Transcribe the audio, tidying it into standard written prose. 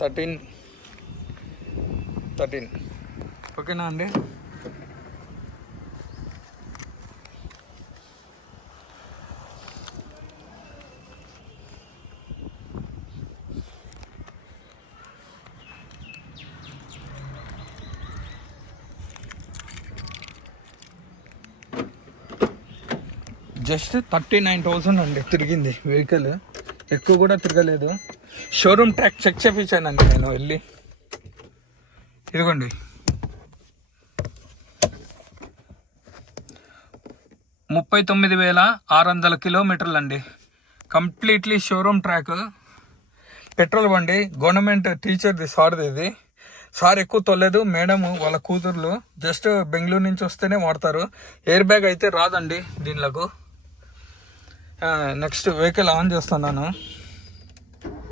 13 ఓకేనా అండి. జస్ట్ 39,000 అండి తిరిగింది వెహికల్, ఎక్కువ కూడా తిరగలేదు. షోరూమ్ ట్రాక్ చెక్ చేయించానండి నేను వెళ్ళి. ఇదిగోండి 39,600 కిలోమీటర్లు అండి. కంప్లీట్లీ షోరూమ్ ట్రాక్, పెట్రోల్ బండి, గవర్నమెంట్ టీచర్ది సార్ది. ఇది సార్ ఎక్కువ తొలేదు, మేడం వాళ్ళ కూతుర్లు జస్ట్ బెంగళూరు నుంచి వస్తేనే వాడతారు. ఎయిర్ బ్యాగ్ అయితే రాదండి దీనిలకు. నెక్స్ట్ వెహికల్ ఆన్ చేస్తున్నాను.